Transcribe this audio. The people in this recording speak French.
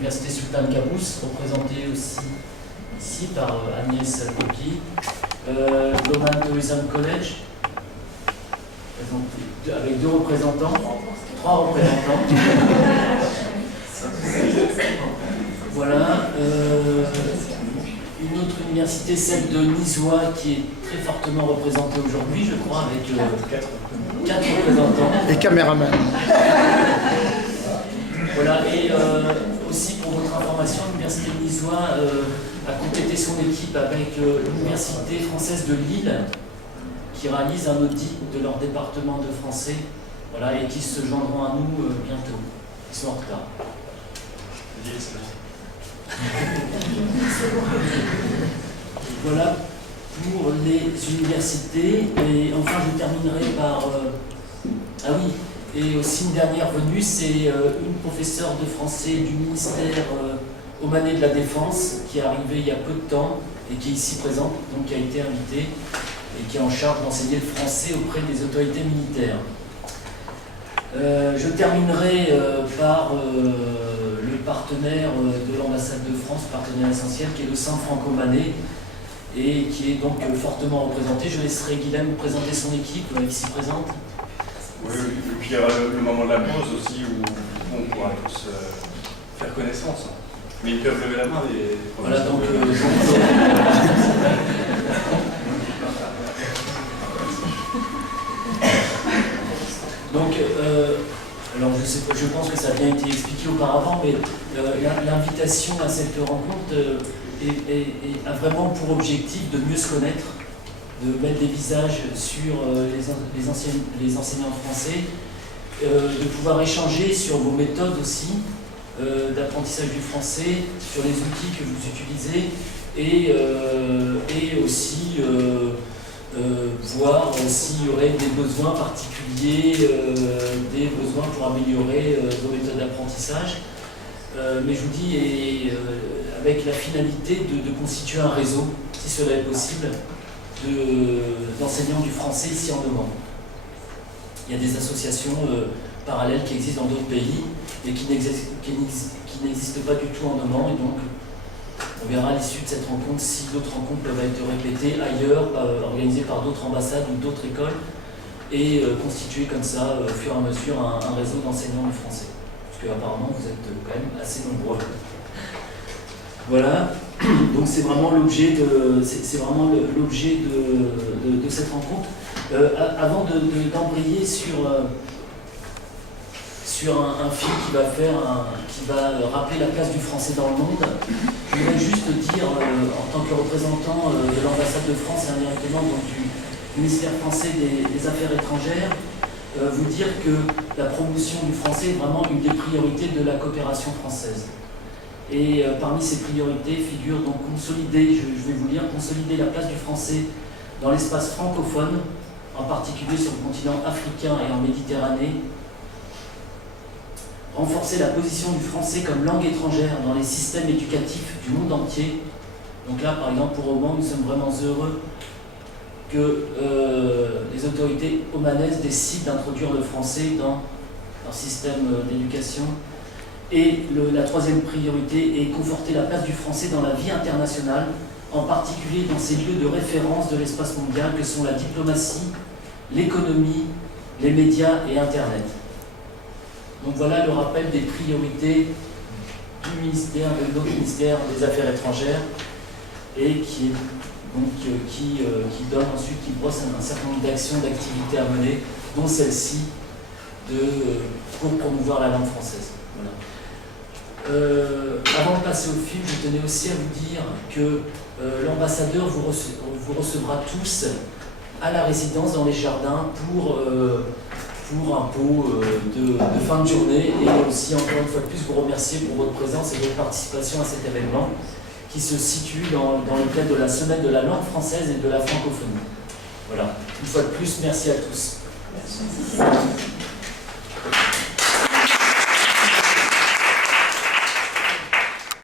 l'université Sultan Qaboos, représentée aussi ici par Agnès Koki, l'Oman Tourism College, avec 2 représentants, 3 représentants. Voilà. Une autre université, celle de Nizoa, qui est très fortement représentée aujourd'hui, je crois, avec 4 représentants. Et caméraman. Voilà, et aussi pour votre information, l'université de Nizoa a complété son équipe avec l'université française de Lille, qui réalise un audit de leur département de français, voilà, et qui se joindront à nous bientôt. Ils sont en retard. Voilà pour les universités. Et enfin, je terminerai par... ah oui, et aussi une dernière venue, c'est une professeure de français du ministère omanais de la Défense, qui est arrivée il y a peu de temps et qui est ici présente, donc qui a été invitée et qui est en charge d'enseigner le français auprès des autorités militaires. Je terminerai par le partenaire de l'ambassade de France, partenaire essentiel, qui est le Centre franco-omanais et qui est donc fortement représenté. Je laisserai Guilhem présenter son équipe ici présente. Oui, et puis il y aura le moment de la pause aussi où on pourra tous faire connaissance. Mais ils peuvent lever la main, les voilà, donc alors je pense que ça a bien été expliqué auparavant, mais l'invitation à cette rencontre a vraiment pour objectif de mieux se connaître, de mettre des visages sur les enseignants français, de pouvoir échanger sur vos méthodes aussi d'apprentissage du français, sur les outils que vous utilisez et aussi voir s'il y aurait des besoins particuliers, des besoins pour améliorer vos méthodes d'apprentissage. Mais je vous dis, avec la finalité de constituer un réseau, si cela est possible, d'enseignants du français ici en Oman. Il y a des associations parallèles qui existent dans d'autres pays et qui n'existent pas du tout en Oman. Et donc, on verra à l'issue de cette rencontre si d'autres rencontres peuvent être répétées ailleurs, organisées par d'autres ambassades ou d'autres écoles, et constituer comme ça, au fur et à mesure, un réseau d'enseignants du français. Parce qu'apparemment, vous êtes quand même assez nombreux. Voilà, donc c'est vraiment l'objet de cette rencontre. Avant d'embrayer sur un film qui va rappeler la place du français dans le monde, je voudrais juste dire, en tant que représentant de l'ambassade de France et indirectement donc, du ministère français des Affaires étrangères, vous dire que la promotion du français est vraiment une des priorités de la coopération française. Et parmi ces priorités figure donc consolider, je vais vous lire, consolider la place du français dans l'espace francophone, en particulier sur le continent africain et en Méditerranée, renforcer la position du français comme langue étrangère dans les systèmes éducatifs du monde entier. Donc là, par exemple, pour Oman, nous sommes vraiment heureux que les autorités omanaises décident d'introduire le français dans leur système d'éducation. Et la troisième priorité est conforter la place du français dans la vie internationale, en particulier dans ces lieux de référence de l'espace mondial que sont la diplomatie, l'économie, les médias et Internet. Donc voilà le rappel des priorités du ministère, de notre ministère des Affaires étrangères, et qui donne ensuite, qui brosse un certain nombre d'actions, d'activités à mener, dont celle-ci pour promouvoir la langue française. Voilà. Avant de passer au film, je tenais aussi à vous dire que l'ambassadeur vous recevra tous à la résidence dans les jardins pour un pot de fin de journée, et aussi encore une fois de plus vous remercier pour votre présence et votre participation à cet événement qui se situe dans le cadre de la semaine de la langue française et de la francophonie. Voilà, une fois de plus, merci à tous. Merci.